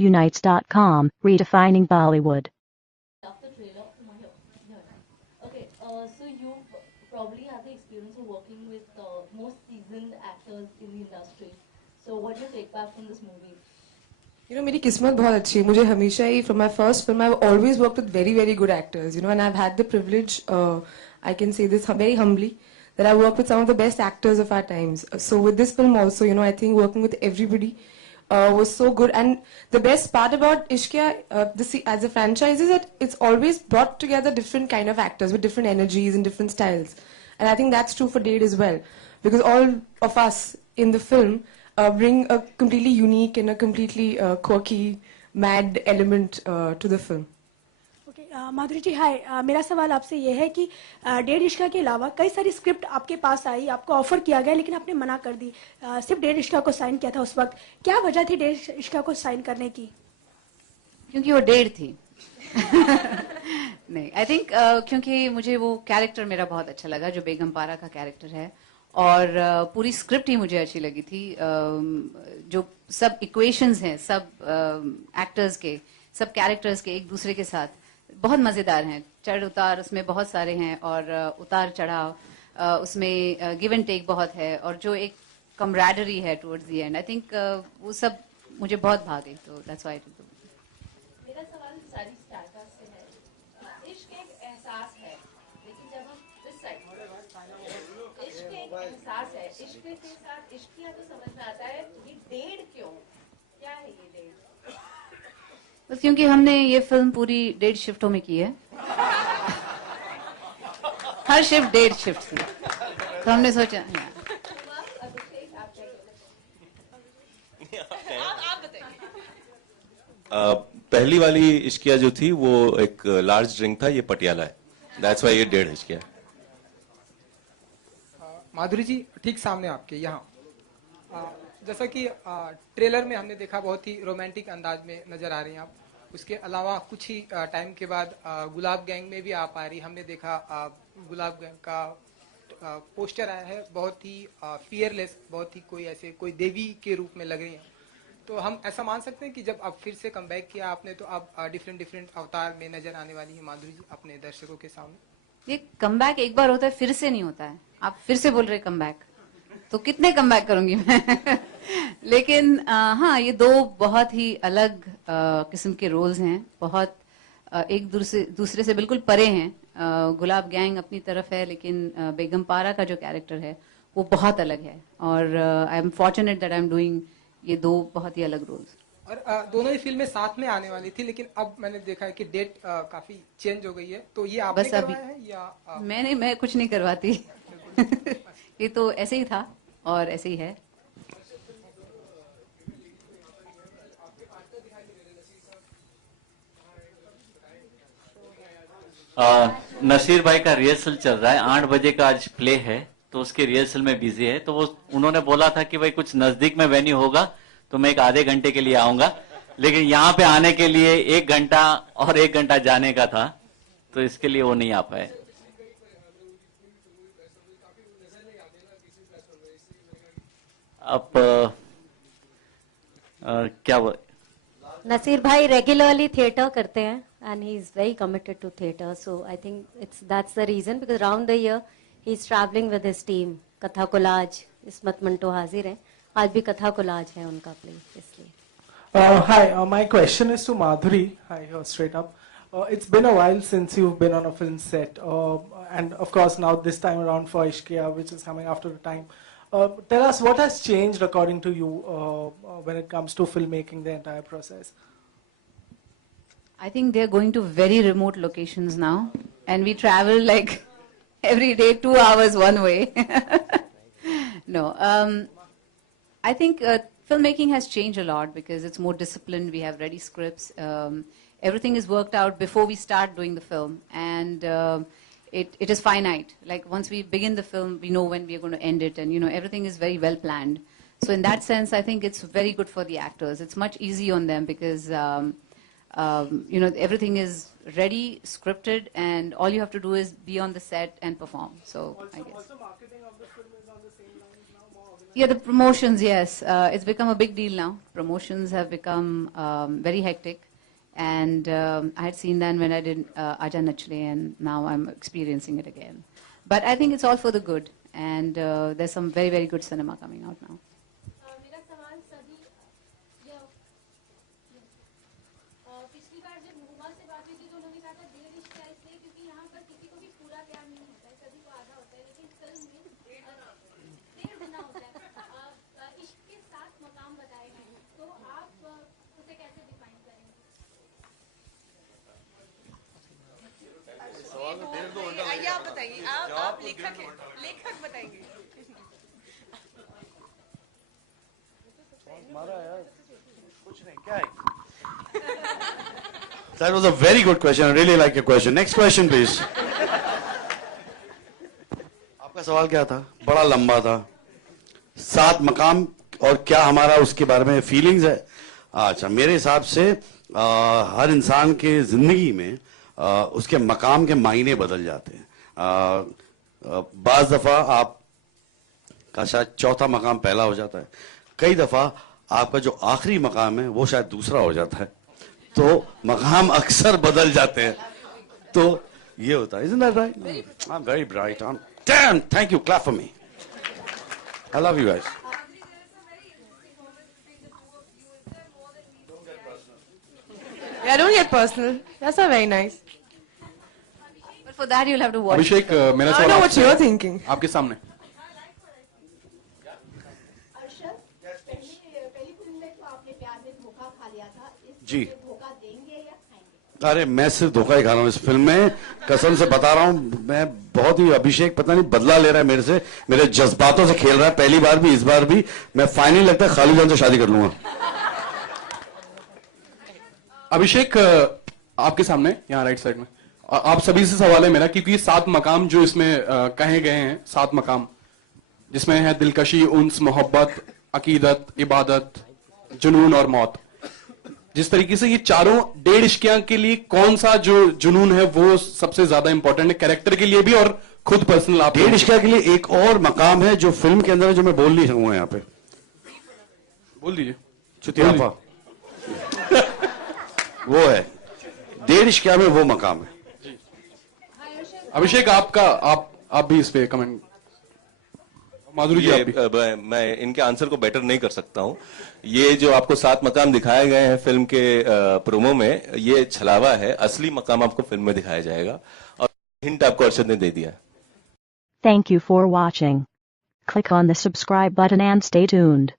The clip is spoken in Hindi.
Unites.com, redefining Bollywood. Love the trailer. Okay, so you probably have the experience of working with most seasoned actors in the industry. So what do you take back from this movie? You know, मेरी किस्मत बहुत अच्छी है. मुझे हमेशा ही from my first film I've always worked with very very good actors. You know, and I've had the privilege, I can say this very humbly, that I worked with some of the best actors of our times. So with this film also, you know, I think working with everybody was so good. And the best part about Ishqiya, as a franchise, is that it's always brought together different kind of actors with different energies and different styles. And I think that's true for Date as well, because all of us in the film bring a completely unique and a completely quirky, mad element to the film. Okay Madhuri ji hi, मेरा सवाल आपसे ये है कि डेढ़ इश्का के अलावा कई सारी स्क्रिप्ट आपके पास आई, आपको ऑफर किया गया लेकिन आपने मना कर दी. सिर्फ डेढ़ इश्का को साइन किया था उस वक्त. क्या वजह थी डेढ़ इश्का को साइन करने की? क्योंकि वो डेढ़ थी. नहीं, आई थिंक क्योंकि मुझे वो कैरेक्टर मेरा बहुत अच्छा लगा जो बेगम पारा का कैरेक्टर है, और पूरी स्क्रिप्ट ही मुझे अच्छी लगी थी. जो सब इक्वेशंस हैं सब एक्टर्स के, सब कैरेक्टर्स के एक दूसरे के साथ बहुत मजेदार हैं. चढ़ उतार उसमें बहुत सारे हैं, और उतार चढ़ाव उसमें गिव एंड टेक बहुत है, और जो एक कमराडरी है towards the end, I think वो सब मुझे बहुत भा गई. तो दैट्स व्हाई. मेरा सवाल सारी स्टार्टर्स से है. इश्क एक एहसास है, लेकिन जब हम इस साइड इश्क एक एहसास है, इश्क के साथ इश्किया तो समझ में आता है. ये डेढ़ क्यों, क्या है ये डेढ़? बस क्योंकि हमने ये फिल्म पूरी 1.5 शिफ्टों में की है. हर शिफ्ट 1.5 शिफ्ट थी, तो हमने सोचा पहली वाली इश्किया जो थी वो एक लार्ज ड्रिंक था, ये पटियाला है. दैट्स व्हाई ये 1.5 इश्किया. माधुरी जी ठीक सामने आपके यहाँ, जैसा कि ट्रेलर में हमने देखा बहुत ही रोमांटिक अंदाज में नजर आ रही हैं आप. उसके अलावा कुछ ही टाइम के बाद गुलाब गैंग में भी आप आ रही. हमने देखा गुलाब गैंग का पोस्टर आया है, बहुत ही फियरलेस, बहुत ही कोई देवी के रूप में लग रही हैं. तो हम ऐसा मान सकते हैं कि जब अब फिर से कमबैक किया आपने, तो अब डिफरेंट अवतार में नजर आने वाली है माधुरी जी अपने दर्शकों के सामने. ये कमबैक एक बार होता है, फिर से नहीं होता है. आप फिर से बोल रहे कमबैक, तो कितने कमबैक करूंगी मैं. लेकिन हाँ, ये दो बहुत ही अलग किस्म के रोल्स हैं, बहुत एक दूसरे से बिल्कुल परे हैं. गुलाब गैंग अपनी तरफ है, लेकिन बेगम पारा का जो कैरेक्टर है वो बहुत अलग है, और I am fortunate that I am doing ये दो बहुत ही अलग रोल्स. और दोनों ही फिल्में साथ में आने वाली थी, लेकिन अब मैंने देखा है कि डेट काफी चेंज हो गई है. तो ये आपने करवाया है या मैं कुछ नहीं करवाती. ये तो ऐसे ही था और ऐसे ही है. नसीर भाई का रिहर्सल चल रहा है, 8 बजे का आज प्ले है, तो उसके रिहर्सल में बिजी है. तो वो उन्होंने बोला था कि भाई कुछ नजदीक में वेन्यू होगा तो मैं एक आधे घंटे के लिए आऊंगा, लेकिन यहाँ पे आने के लिए 1 घंटा और 1 घंटा जाने का था, तो इसके लिए वो नहीं आ पाए. अब क्या नसीर भाई रेगुलरली थिएटर करते हैं, and he is very committed to theatre, so I think that's the reason, because around the year he is traveling with his team. कथा कोलाज, इसमत मंटो हाजिर हैं, आज भी कथा कोलाज है उनका प्ले, इसलिए. Hi, my question is to Madhuri. Hi, straight up. It's been a while since you've been on a film set, and of course now this time around for Ishqiya, which is coming after a time. Tell us what has changed according to you when it comes to filmmaking, the entire process. I think they're going to very remote locations now, and we travel like every day 2 hours one way. No, I think filmmaking has changed a lot because it's more disciplined. We have ready scripts. Everything is worked out before we start doing the film, and it is finite. Like once we begin the film, we know when we are going to end it, and everything is very well planned. So in that sense, I think it's very good for the actors. It's much easier on them because everything is ready, scripted, and all you have to do is be on the set and perform. So I guess. Also, marketing of the film is on the same lines now, more Yeah, the promotions, yes. It's become a big deal now. Promotions have become very hectic. And I had seen that when I did Aja Nachle, and now I'm experiencing it again. But I think it's all for the good. And there's some very, very good cinema coming out now. मेरा सवाल सभी पिछली बार जब हुमा से बात हुई थी तो उन्होंने कहा था डेढ़ इश्क इसलिए क्योंकि यहाँ पर किसी को भी पूरा प्यार नहीं होता है, सभी को आधा होता है, लेकिन फिल्म में डेढ़ गुना होता है। इश्क के 7 मकाम बताए गए हैं, तो आप उसे कैसे डिफाइन करेंगे? आइए आप बताइए, आप लेखक हैं, लेखक बताएंगे। That was a very good question. I really like your question. Next question, please. आपका सवाल क्या था? बड़ा लंबा था। 7 मकाम और क्या हमारा उसके बारे में फीलिंग्स है? अच्छा, मेरे हिसाब से हर इंसान के जिंदगी में उसके मकाम के मायने बदल जाते हैं। बाज दफा आप का शायद चौथा मकाम पहला हो जाता है, कई दफा आपका जो आखिरी मकाम है वो शायद दूसरा हो जाता है, तो मकाम अक्सर बदल जाते हैं। तो ये होता है। Isn't that right? I'm very bright. Damn, thank you. Clap for me. I love you guys. Yeah, don't get personal. That's not very nice. But for that you'll have to watch. अभिषेक, मेरा I सवाल know what you're thinking. आपके सामने। पहली फिल्म में तो आपने प्यार में धोखा खा लिया था, इस जी। धोखा देंगे या खाएंगे? अरे मैं सिर्फ धोखा ही खा रहा हूँ इस फिल्म में, कसम से बता रहा हूँ। मैं बहुत ही, अभिषेक पता नहीं बदला ले रहा है मेरे से, मेरे जज्बातों से खेल रहा है। पहली बार भी, इस बार भी मैं फाइनली लगता है खालिद खान से शादी कर लूंगा। अभिषेक, आपके सामने यहाँ राइट साइड में आप सभी से सवाल है मेरा, क्योंकि 7 मकाम जो इसमें कहे गए हैं, 7 मकाम जिसमें है दिलकशी, उन्स, मोहब्बत, अकीदत, इबादत, जुनून और मौत। जिस तरीके से ये चारों डेढ़ इश्कियां के लिए कौन सा जो जुनून है वो सबसे ज्यादा इंपॉर्टेंट है कैरेक्टर के लिए भी और खुद पर्सनल? आप डेढ़ इश्किया के लिए एक और मकाम है जो फिल्म के अंदर है, जो मैं बोल नहीं सकूंगा यहाँ पे। बोल दीजिए। चुतियापा वो है, डेढ़ इश्किया में वो मकाम है। अभिषेक, आपका आप भी इस पे कमेंट। माधुरी जी, आप भी। मैं इनके आंसर को बेटर नहीं कर सकता हूं। ये जो आपको 7 मकाम दिखाए गए हैं फिल्म के प्रोमो में, ये छलावा है। असली मकाम आपको फिल्म में दिखाया जाएगा, और हिंट आपको अर्शद ने दे दिया। Thank you for watching. Click on the subscribe button and stay tuned.